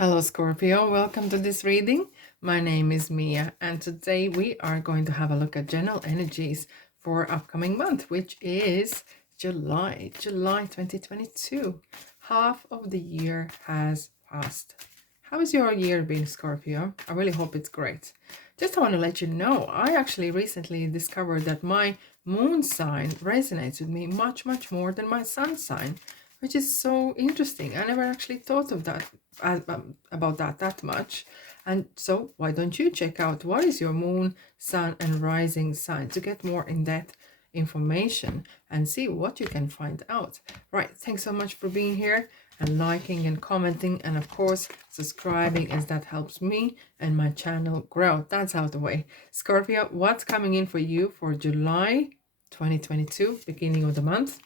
Hello, Scorpio. Welcome to this reading. My name is Mia, and today we are going to have a look at general energies for upcoming month, which is July 2022. Half of the year has passed. How has your year been, Scorpio? I really hope it's great. Just want to let you know, I actually recently discovered that my moon sign resonates with me much, much more than my sun sign, which is so interesting. I never actually thought of that about that much. And so why don't you check out what is your moon, sun, and rising sign to get more in-depth information and see what you can find out. Right, thanks so much for being here and liking and commenting, and of course subscribing, as that helps me and my channel grow. That's out the way. Scorpio, what's coming in for you for July 2022, beginning of the month,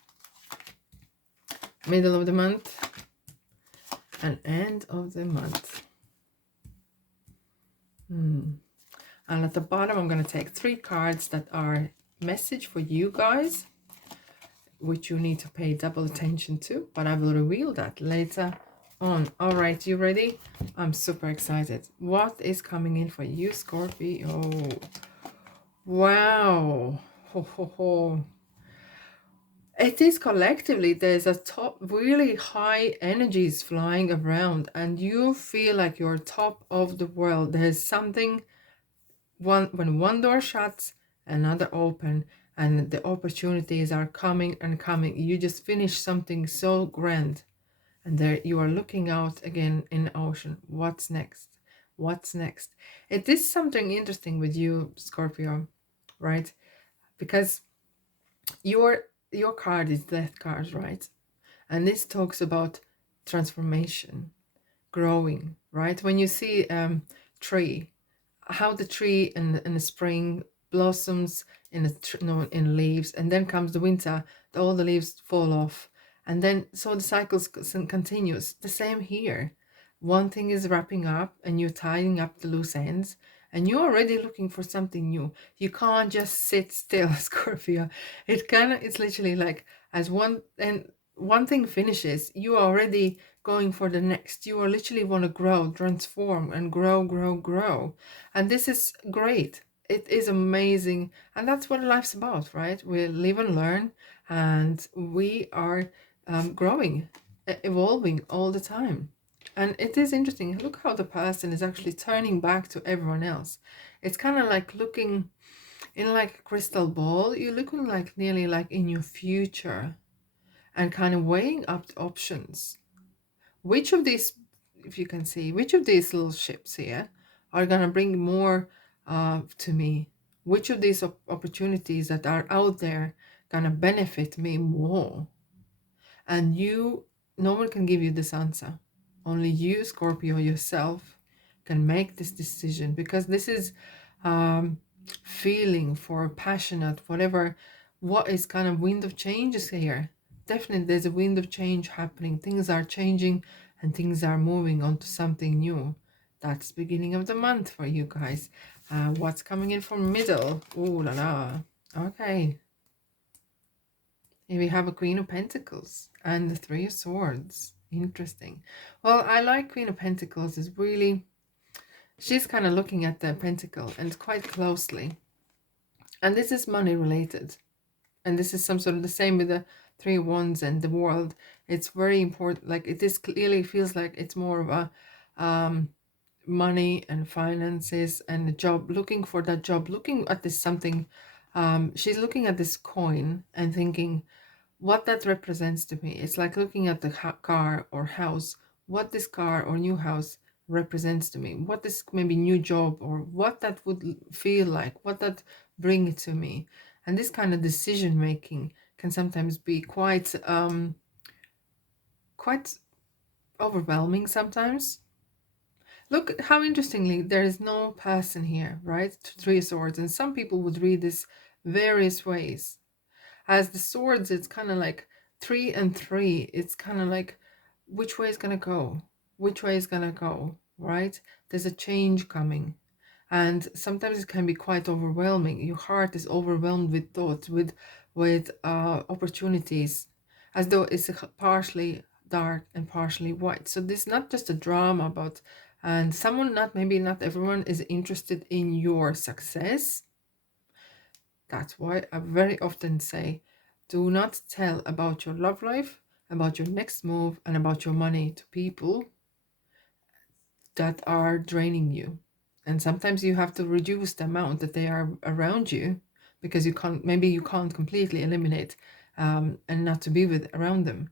middle of the month, and end of the month? And at the bottom I'm going to take 3 cards that are message for you guys, which you need to pay double attention to, but I will reveal that later on. All right, you ready? I'm super excited. What is coming in for you, Scorpio? Wow. Ho, ho, ho. It is collectively, there's a top really high energies flying around, and you feel like you're top of the world. There's something, when one door shuts, another open, and the opportunities are coming and coming. You just finished something so grand, and there you are looking out again in the ocean. What's next? What's next? It is something interesting with you, Scorpio, right? Because your card is death card, right? And this talks about transformation, growing, right? When you see tree, how the tree in the spring blossoms in in leaves, and then comes the winter, all the leaves fall off, and then so the cycle continues. The same here. One thing is wrapping up and you're tying up the loose ends, and you're already looking for something new. You can't just sit still, Scorpio. It's literally like, as one thing finishes, you are already going for the next. You are literally want to grow, transform, and grow. And this is great. It is amazing. And that's what life's about, right? We live and learn, and we are growing, evolving all the time. And it is interesting. Look how the person is actually turning back to everyone else. It's kind of like looking in like a crystal ball. You're looking like nearly like in your future and kind of weighing up the options. Which of these, if you can see, which of these little ships here are going to bring more to me? Which of these opportunities that are out there going to benefit me more? And no one can give you this answer. Only you, Scorpio, yourself, can make this decision, because this is feeling for passionate, whatever, what is kind of wind of change is here. Definitely there's a wind of change happening. Things are changing and things are moving on to something new. That's beginning of the month for you guys. What's coming in from middle? Ooh la la. Okay. Here we have a Queen of Pentacles and the Three of Swords. Interesting. Well, I like Queen of Pentacles. Is really, she's kind of looking at the pentacle and quite closely. And this is money related. And this is some sort of the same with the Three of Wands and the World. It's very important. Like, it is clearly feels like it's more of a money and finances and a job, looking for that job, looking at this something. She's looking at this coin and thinking what that represents to me. It's like looking at the car or house, what this car or new house represents to me, what this maybe new job, or what that would feel like, what that bring to me. And this kind of decision making can sometimes be quite overwhelming sometimes. Look how interestingly, there is no person here, right? Three of Swords, and some people would read this various ways. As the swords, it's kind of like 3 and 3. It's kind of like, which way is going to go? Which way is going to go, right? There's a change coming. And sometimes it can be quite overwhelming. Your heart is overwhelmed with thoughts, with opportunities, as though it's partially dark, and partially white. So this is not just a drama about, and someone, not maybe not everyone is interested in your success. That's why I very often say, do not tell about your love life, about your next move, and about your money to people that are draining you. And sometimes you have to reduce the amount that they are around you, because you can't, maybe you can't completely eliminate and not to be with around them.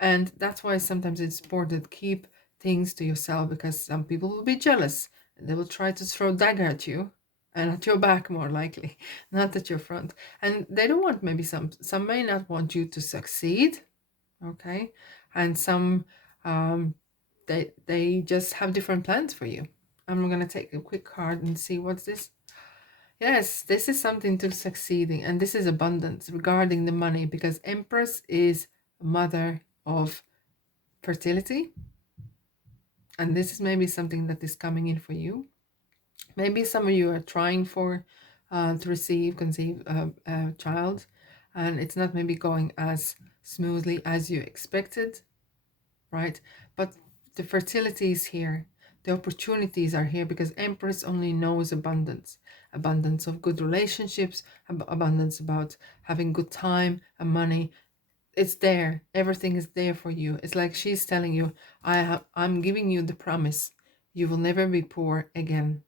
And that's why sometimes it's important to keep things to yourself, because some people will be jealous and they will try to throw dagger at you, and at your back more likely, not at your front. And they don't want, maybe some may not want you to succeed, okay? And some they just have different plans for you. I'm gonna take a quick card and see what's this. Yes, this is something to succeeding, and this is abundance regarding the money, because Empress is mother of fertility, and this is maybe something that is coming in for you. Maybe some of you are trying for to conceive a child, and it's not maybe going as smoothly as you expected, right? But the fertility is here. The opportunities are here, because Empress only knows abundance. Abundance of good relationships, abundance about having good time and money. It's there. Everything is there for you. It's like she's telling you, I'm giving you the promise. You will never be poor again,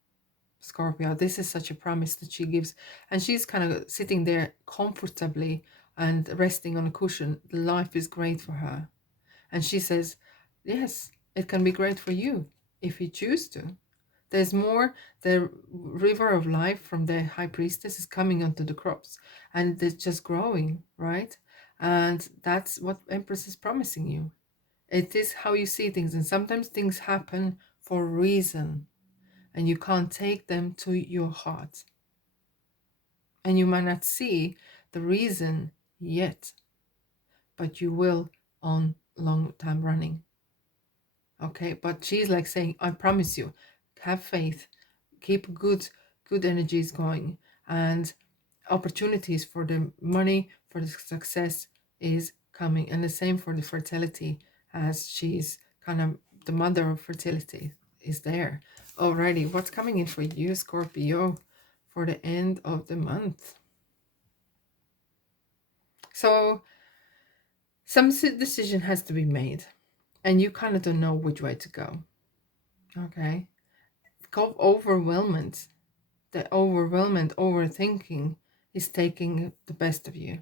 Scorpio. This is such a promise that she gives. And she's kind of sitting there comfortably and resting on a cushion. Life is great for her. And she says, yes, it can be great for you if you choose to. There's more. The river of life from the high priestess is coming onto the crops, and it's just growing, right? And that's what Empress is promising you. It is how you see things, and sometimes things happen for a reason, and you can't take them to your heart. And you might not see the reason yet, but you will on long time running. Okay, but she's like saying, I promise you, have faith, keep good energies going, and opportunities for the money, for the success is coming. And the same for the fertility, as she's kind of the mother of fertility is there. Alrighty, what's coming in for you, Scorpio, for the end of the month? So some decision has to be made, and you kind of don't know which way to go. Okay, overwhelmed, the overwhelming overthinking is taking the best of you.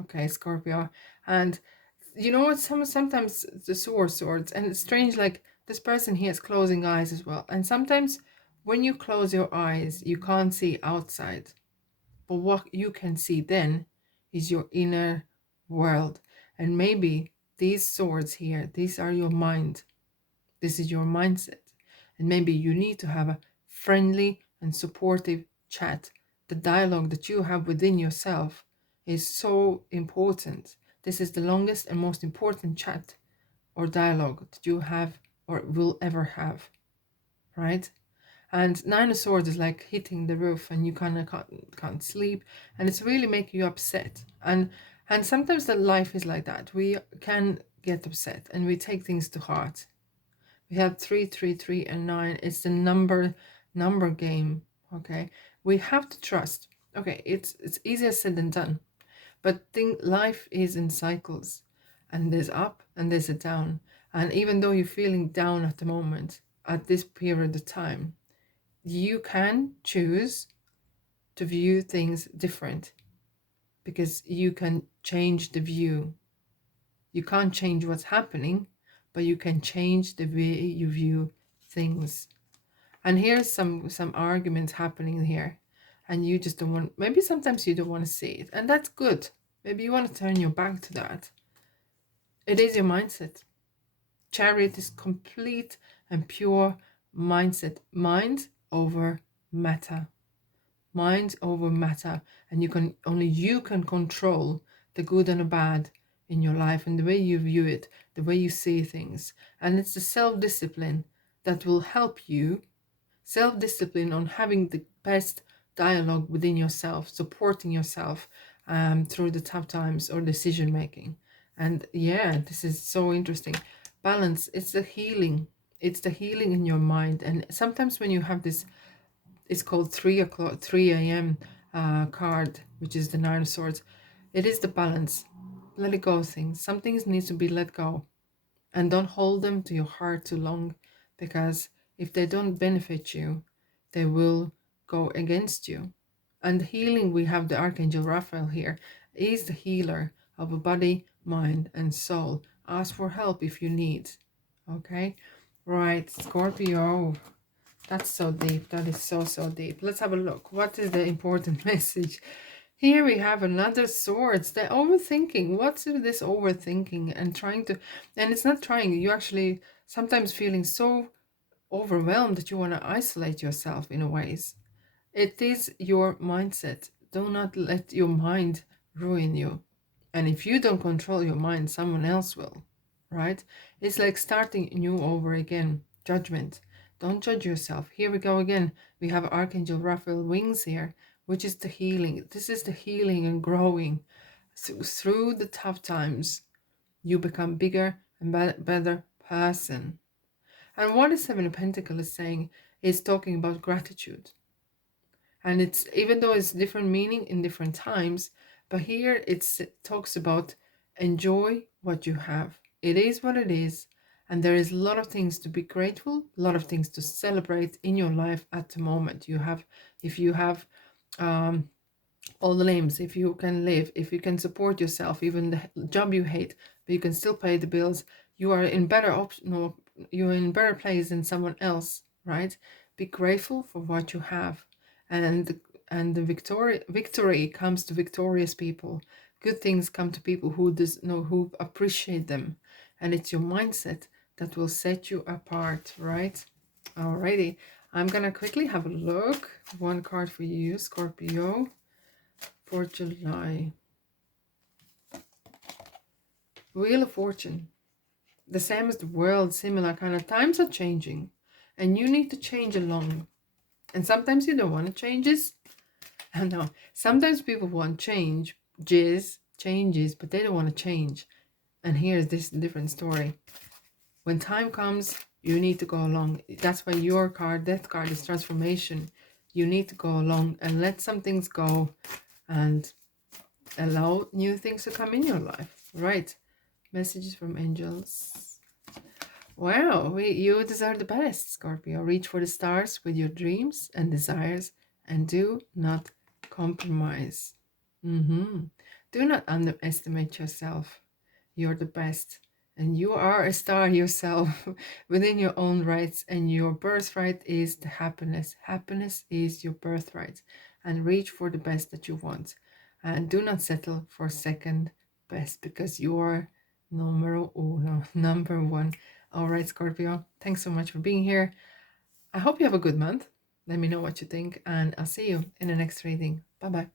Okay, Scorpio. And you know what, sometimes the swords, and it's strange, like this person here is closing eyes as well, and sometimes when you close your eyes you can't see outside, but what you can see then is your inner world. And maybe these swords here, these are your mind. This is your mindset. And maybe you need to have a friendly and supportive chat. The dialogue that you have within yourself is so important. This is the longest and most important chat or dialogue that you have or will ever have, right? And Nine of Swords is like hitting the roof, and you kind of can't sleep, and it's really making you upset. And sometimes the life is like that. We can get upset and we take things to heart. We have 3, 3, 3, and 9. It's the number game. Okay, we have to trust. Okay, it's easier said than done, but life is in cycles, and there's up and there's a down. And even though you're feeling down at the moment, at this period of time, you can choose to view things different, because you can change the view. You can't change what's happening, but you can change the way you view things. And here's some arguments happening here, and you just don't want, maybe sometimes you don't want to see it, and that's good. Maybe you want to turn your back to that. It is your mindset. Chariot is complete and pure mindset. Mind over matter. Mind over matter. And you can control the good and the bad in your life, and the way you view it, the way you see things. And it's the self-discipline that will help you. Self-discipline on having the best dialogue within yourself, supporting yourself through the tough times or decision making. And yeah, this is so interesting. Balance, it's the healing. It's the healing in your mind. And sometimes when you have this, it's called 3 o'clock, 3 a.m. Card, which is the Nine of Swords. It is the balance. Let it go of things. Some things need to be let go. And don't hold them to your heart too long, because if they don't benefit you, they will go against you. And healing, we have the Archangel Raphael here, is the healer of a body, mind, and soul. Ask for help if you need. Okay? Right, Scorpio. That's so deep. That is so, so deep. Let's have a look. What is the important message? Here we have another swords. The overthinking. What's with this overthinking and trying to, and it's not trying, you actually sometimes feeling so overwhelmed that you want to isolate yourself in a ways. It is your mindset. Do not let your mind ruin you. And if you don't control your mind, someone else will, right? It's like starting new over again. Judgment. Don't judge yourself. Here we go again. We have Archangel Raphael wings here, which is the healing. This is the healing and growing. Through the tough times, you become bigger and better person. And what the Seven of Pentacles is saying is talking about gratitude. And it's, even though it's different meaning in different times, but here it talks about enjoy what you have. It is what it is, and there is a lot of things to be grateful, a lot of things to celebrate in your life at the moment. You have, if you have um, all the limbs, if you can live, if you can support yourself, even the job you hate, but you can still pay the bills, you are in better option, no, you're in better place than someone else, right? Be grateful for what you have, and the victory comes to victorious people. Good things come to people who know, who appreciate them, and it's your mindset that will set you apart, right? Alrighty, I'm gonna quickly have a look. One card for you, Scorpio, for July. Wheel of Fortune. The same as the world, similar kind of times are changing, and you need to change along. And sometimes you don't want to changes. I know. Sometimes people want changes, but they don't want to change. And here's this different story. When time comes, you need to go along. That's why your card, death card, is transformation. You need to go along and let some things go and allow new things to come in your life. Right. Messages from angels. Wow, you deserve the best, Scorpio. Reach for the stars with your dreams and desires, and do not compromise. Do not underestimate yourself. You're the best, and you are a star yourself within your own rights, and your birthright is the happiness. Happiness is your birthright, and reach for the best that you want. And do not settle for second best, because you are numero uno, number one. All right, Scorpio, thanks so much for being here. I hope you have a good month. Let me know what you think, and I'll see you in the next reading. Bye-bye.